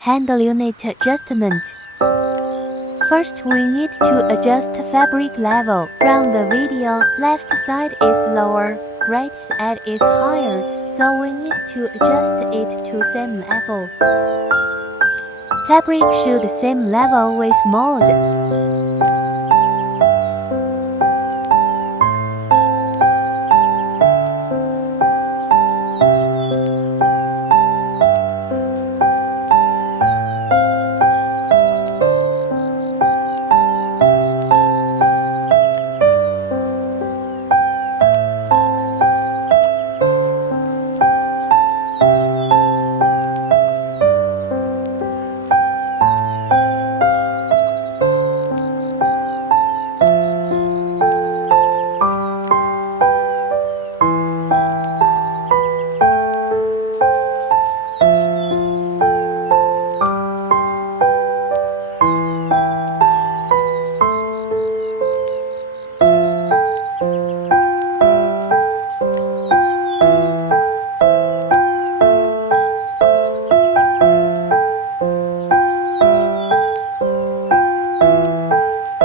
Handle unit adjustment. First, we need to adjust fabric level. From the video, left side is lower, right side is higher, so we need to adjust it to same level. Fabric should same level with mold.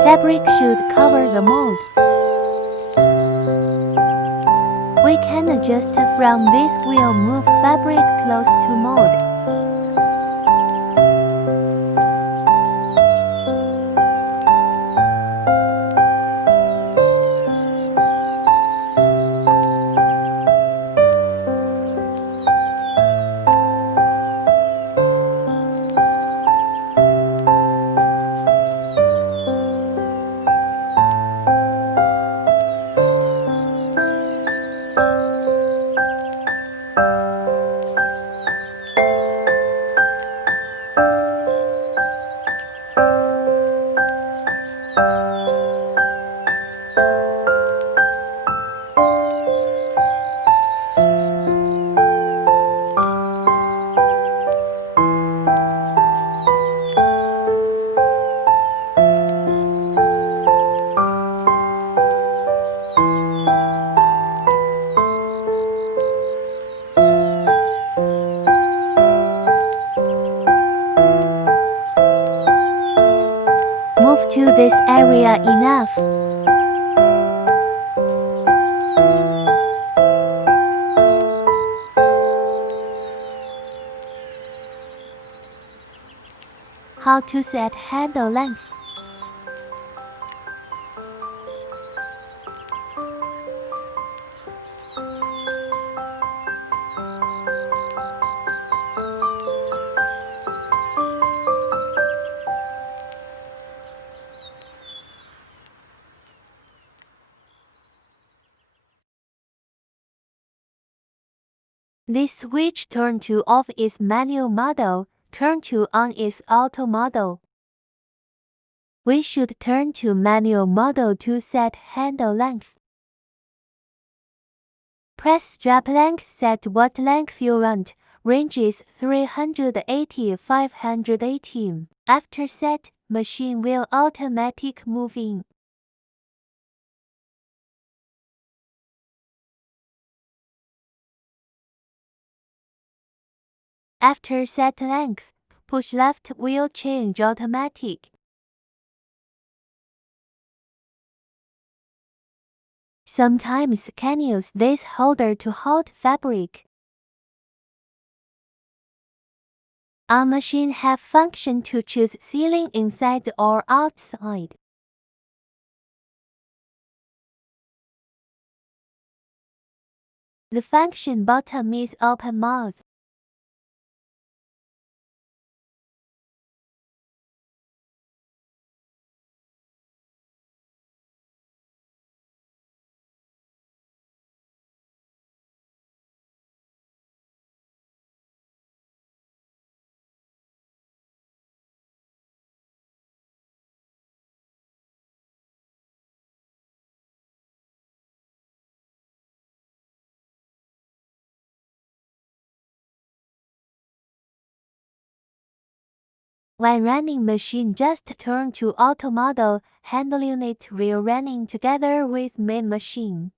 Fabric should cover the mold. We can adjust from this wheel, move fabric close to mold. Move to this area enough. How to set handle length. This switch turn to off is manual model, turn to on is auto model. We should turn to manual model to set handle length. Press strap length, set what length you want, range is 380-580. After set, machine will automatic move in. After set length, push left wheel change automatic. Sometimes can use this holder to hold fabric. Our machine have function to choose sealing inside or outside. The function bottom is open mouth. When running machine, just turn to auto model, handle unit will running together with main machine.